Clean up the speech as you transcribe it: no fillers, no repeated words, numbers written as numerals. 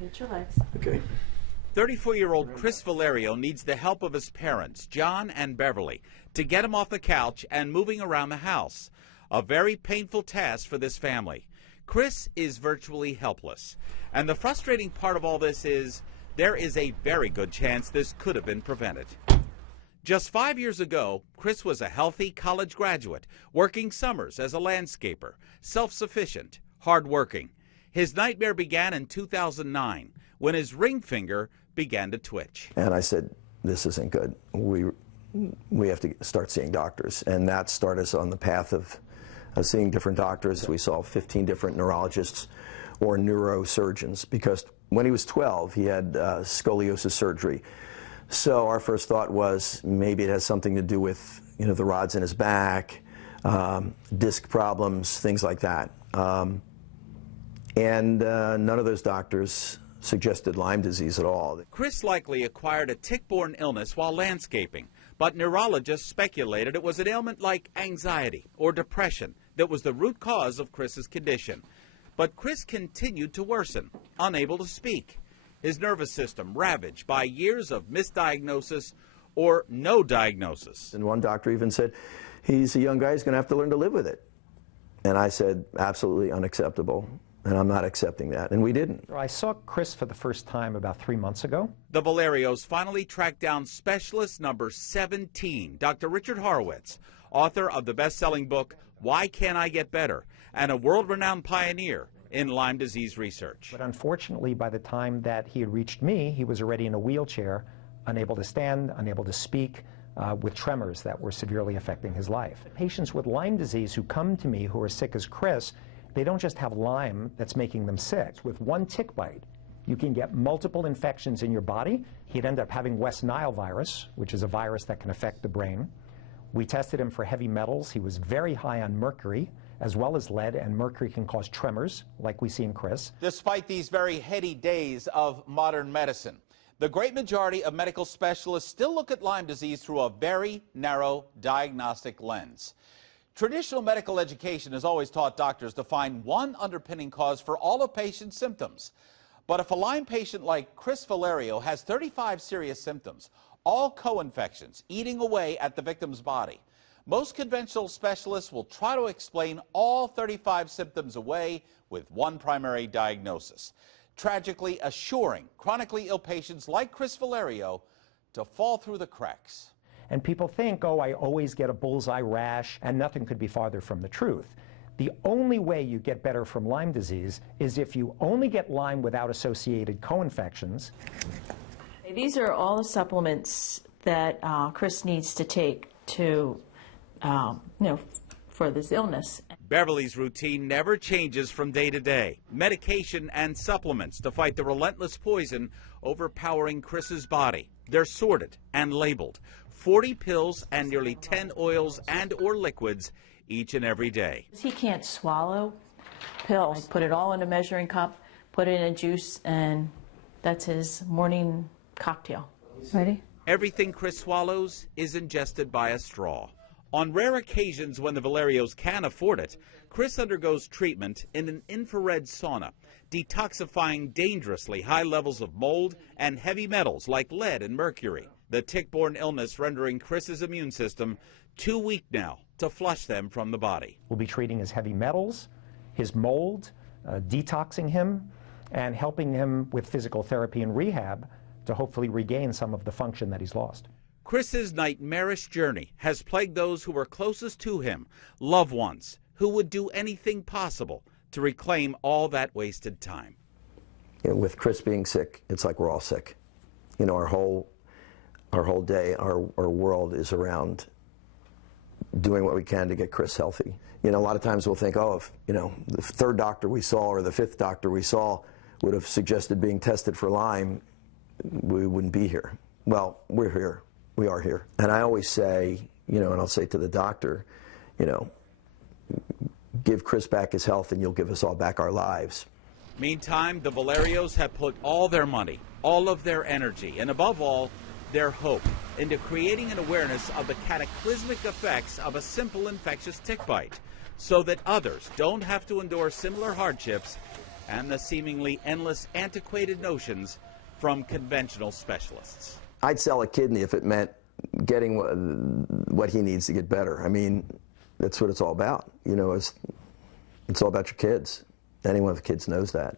Get your legs. Okay. 34-year-old Chris Valerio needs the help of his parents, John and Beverly, to get him off the couch and moving around the house. A very painful task for this family. Chris is virtually helpless. And the frustrating part of all this is there is a very good chance this could have been prevented. Just 5 years ago, Chris was a healthy college graduate, working summers as a landscaper, self-sufficient, hard-working. His nightmare began in 2009 when his ring finger began to twitch. And I said, this isn't good. We have to start seeing doctors. And that started us on the path of seeing different doctors. We saw 15 different neurologists or neurosurgeons because when he was 12, he had scoliosis surgery. So our first thought was maybe it has something to do with, the rods in his back, disc problems, things like that. And none of those doctors suggested Lyme disease at all. Chris likely acquired a tick-borne illness while landscaping, but neurologists speculated it was an ailment like anxiety or depression that was the root cause of Chris's condition. But Chris continued to worsen, unable to speak. His nervous system ravaged by years of misdiagnosis or no diagnosis. And one doctor even said, he's a young guy, he's going to have to learn to live with it. And I said, absolutely unacceptable. And I'm not accepting that, and we didn't. I saw Chris for the first time about 3 months ago. The Valerios finally tracked down specialist number 17, Dr. Richard Horowitz, author of the best-selling book, Why Can't I Get Better, and a world-renowned pioneer in Lyme disease research. But unfortunately, by the time that he had reached me, he was already in a wheelchair, unable to stand, unable to speak, with tremors that were severely affecting his life. Patients with Lyme disease who come to me who are sick as Chris, they don't just have Lyme that's making them sick. With one tick bite, you can get multiple infections in your body. He'd end up having West Nile virus, which is a virus that can affect the brain. We tested him for heavy metals. He was very high on mercury, as well as lead, and mercury can cause tremors, like we see in Chris. Despite these very heady days of modern medicine, the great majority of medical specialists still look at Lyme disease through a very narrow diagnostic lens. Traditional medical education has always taught doctors to find one underpinning cause for all of patients' symptoms. But if a Lyme patient like Chris Valerio has 35 serious symptoms, all co-infections eating away at the victim's body, most conventional specialists will try to explain all 35 symptoms away with one primary diagnosis, tragically assuring chronically ill patients like Chris Valerio to fall through the cracks. And people think, oh, I always get a bullseye rash, and nothing could be farther from the truth. The only way you get better from Lyme disease is if you only get Lyme without associated co-infections. These are all the supplements that Chris needs to take to, for this illness. Beverly's routine never changes from day to day. Medication and supplements to fight the relentless poison overpowering Chris's body. They're sorted and labeled. 40 pills and nearly 10 oils and or liquids each and every day. He can't swallow pills. I put it all in a measuring cup, put it in a juice, and that's his morning cocktail. Ready? Everything Chris swallows is ingested by a straw. On rare occasions when the Valerios can afford it, Chris undergoes treatment in an infrared sauna, detoxifying dangerously high levels of mold and heavy metals like lead and mercury. The tick-borne illness rendering Chris's immune system too weak now to flush them from the body. We'll be treating his heavy metals, his mold, detoxing him, and helping him with physical therapy and rehab to hopefully regain some of the function that he's lost. Chris's nightmarish journey has plagued those who were closest to him, loved ones who would do anything possible to reclaim all that wasted time. With Chris being sick, it's like we're all sick. Our whole day, our world is around doing what we can to get Chris healthy. A lot of times we'll think, oh, if the third doctor we saw or the fifth doctor we saw would have suggested being tested for Lyme, we wouldn't be here. Well, we're here. We are here. And I always say, and I'll say to the doctor, give Chris back his health and you'll give us all back our lives. Meantime, the Valerios have put all their money, all of their energy, and above all, their hope into creating an awareness of the cataclysmic effects of a simple infectious tick bite so that others don't have to endure similar hardships and the seemingly endless antiquated notions from conventional specialists. I'd sell a kidney if it meant getting what he needs to get better. I mean, that's what it's all about. You know, it's all about your kids. Anyone with kids knows that.